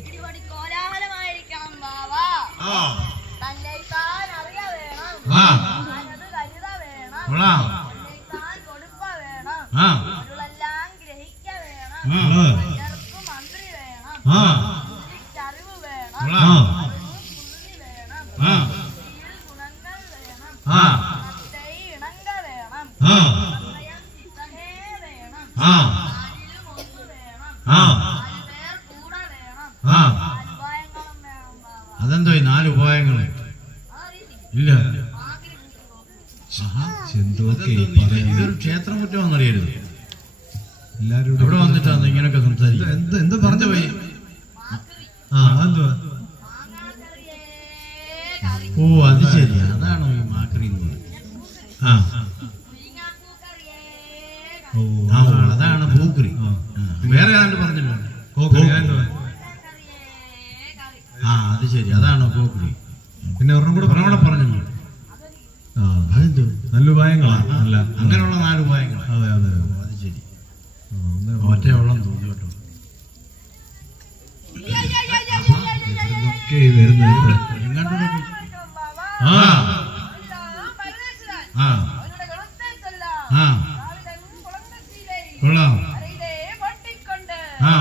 ഇടിപൊടി കോലാഹലമായിരിക്കണം ബാവാ. ആ. തന്നെ അറിയ വേണം. കരുത വേണം കൊള്ളാം തന്നെ താൻ കൊടുപ്പ വേണം ആ പൊരുളെല്ലാം ഗ്രഹിക്ക വേണം ആ മനുഷ്യർക്ക് മന്ത്രി വേണം ആ അറിവ് വേണം കൊള്ളാം കുരുതി വേണം ആ ഇതിൽ ഗുണങ്ങൾ വേണം ആ മത്തൈ ഇണങ്ക വേണം ആ ഹൃദയം ചിത്തനേ വേണം ആ ആരിലും ഒന്ന് വേണം ആ നാല് പേർ കൂടെ വേണം ആ അനുഭവങ്ങളും വേണം ബാവ അതെന്തോ ഈ നാല് ഉപായങ്ങൾ അറിയില്ല ഇല്ല ആഗ്രഹിക്കുന്നു ആഹാ. എന്തൊക്കെ ഈ ഇതൊന്നും പറയുന്നത്? ഇതൊരു ക്ഷേത്രം അറിയരുത് എല്ലാരും ഇവിടെ വന്നിട്ടാണ് ഇങ്ങനെയൊക്കെ സംസാരിക്കുന്നത്. എന്ത് പറഞ്ഞു പോയി ആ എന്തുവാ ഓ അത് ശരി അതാണോ ഈ മാക്രി എന്ന് പറയുന്നത് ആ. ഓ അതാണ് പൂക്കുരി. വേറെ ഏതാണ്ട് പറഞ്ഞല്ലോ ആ അത് ശരി. അതാണോ കോക്കുരി പിന്നെ ഒരെണ്ണം കൂടെ ഒരെണ്ണം കൂടെ പറഞ്ഞല്ലോ നല്ല ഉപായങ്ങളാണ്. അങ്ങനെയുള്ള നാല് ഉപായങ്ങൾ അതെ അതെ അതെ. ശരി. ഒറ്റ വെള്ളം തോന്നി കേട്ടോ. ഇതൊക്കെ വരുന്നത്. കൊള്ളാം. ആ.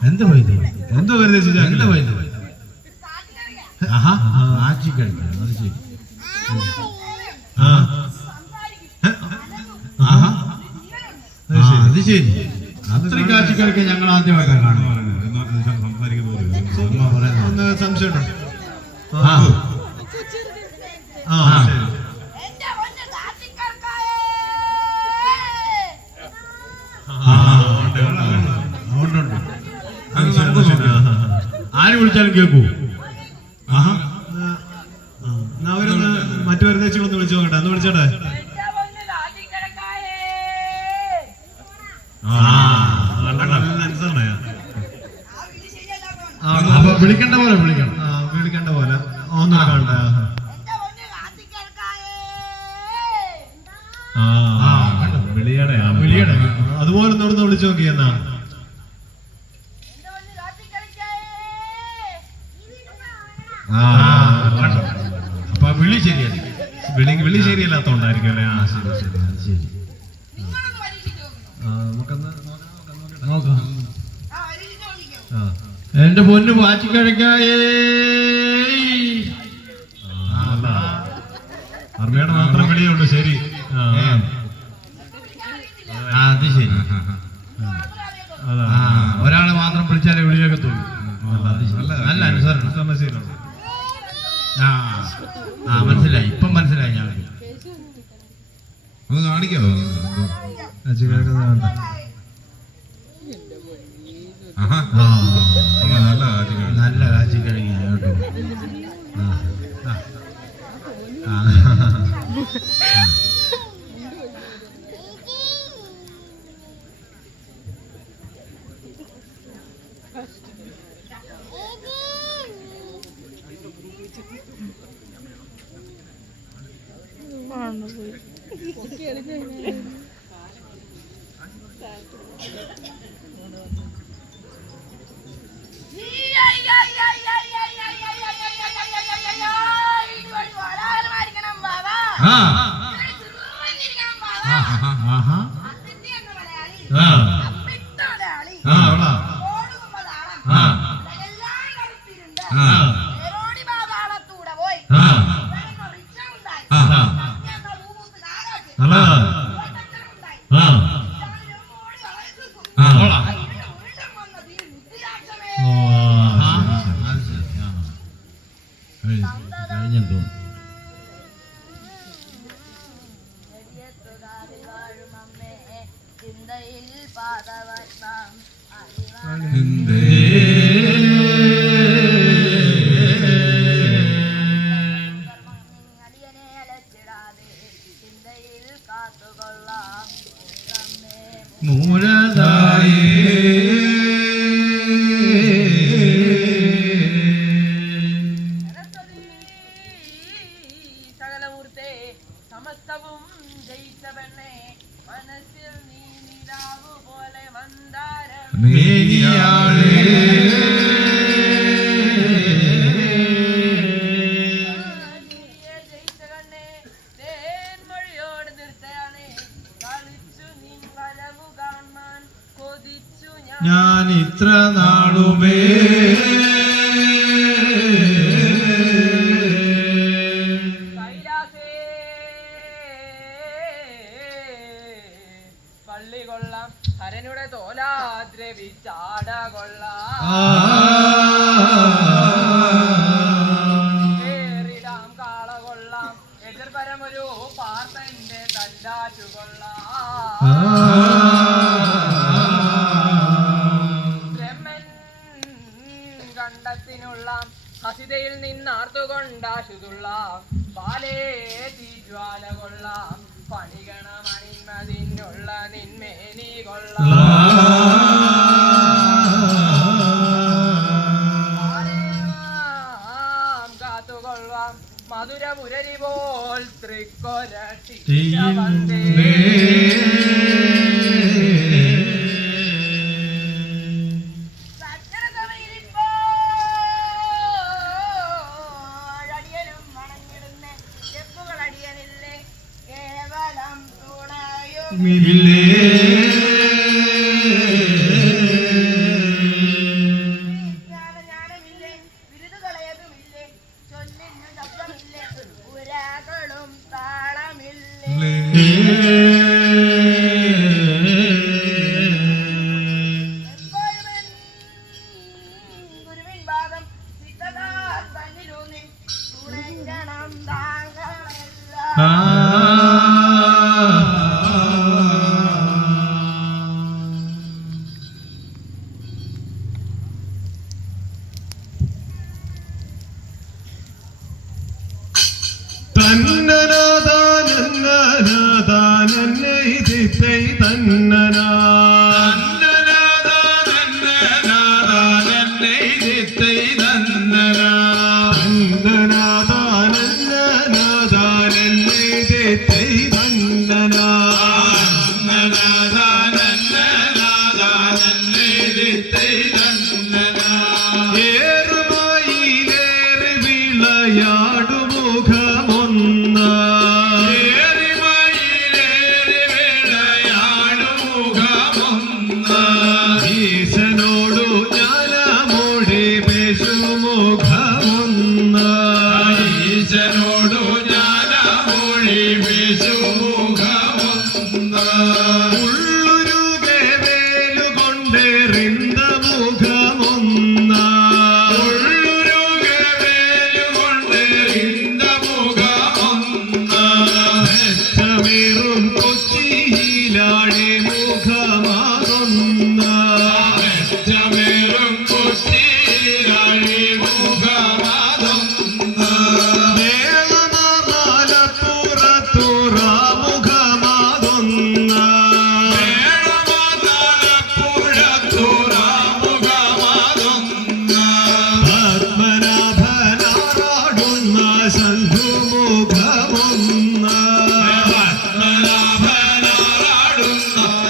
എന്താ പോയത് എന്തോ വെറുതെ ചേച്ചാ എന്താ പോയത് ആഹാ ആച്ചി കഴിഞ്ഞു അത് ശരി. ആഹാ. അത് ശരി. അത് ശരി. അത്രയ്ക്ക് ആച്ചി കഴിക്കാൻ ഞങ്ങൾ ആദ്യമായിട്ടാണ് കാണുന്നത് സംശയമുണ്ടോ? ആ. ആ, വിളിച്ചാലും കേൾക്കൂ ആഹാ അവരൊന്ന് മറ്റു പരദേശികളൊന്ന് വിളിച്ചു നോക്കട്ടെ ഒന്ന് വിളിച്ചോട്ടെ വിളിക്കണ്ട പോലെ വിളിക്കണം ആ, വിളിക്കണ്ട പോലെ ഒന്നും കാണട്ടെ ആ ആ, ആ കണ്ടോ? വിളിയടയാണ് വിളിയട. അതുപോലെ ഒന്ന് വിളിച്ചു നോക്കി എന്നാ ആ ആ കണ്ടോ അപ്പൊ വിളി ശരിയല്ല. വിളി വിളി ശരിയല്ലാത്തോണ്ടായിരിക്കും അല്ലേ? ആ ശരി ശരി ശരി. എന്റെ പൊന്നു അല്ല. അർമ്മയുടെ മാത്രം വിളിയുള്ളൂ ശരി. അത് ശരി. ഒരാളെ മാത്രം വിളിച്ചാലേ വിളിയൊക്കെ തോന്നി. നല്ല അനുസരണം. സമസ്യയിലുണ്ട് ആ ആ മനസ്സിലായി. ഇപ്പം മനസ്സിലായി ഞങ്ങൾക്ക് ഒന്ന് കാണിക്കാവോ? നല്ല ആ. சிந்தையில் பாதவன் ഞാൻ ഇത്ര നാളുമേ കൈലാസേ uh -huh. ഹരനുടെ തോലാദ്രവിച്ചാട കൊള്ളാം ഏറിടാം കാള കൊള്ളാം. എതിർപരമൊരു പാർത്തന്റെ തല്ലാറ്റു ഹസിതയിൽ നിന്നാർത്തുകൊണ്ടാശുതുള്ള പാലേ തീജ്വാല കൊള്ളാം. പണികണമണിമതിനുള്ള നിന്മേനി കൊള്ളാം. മധുരമുരരി പോൽ തൃക്കൊരട്ടി Mm-hmm.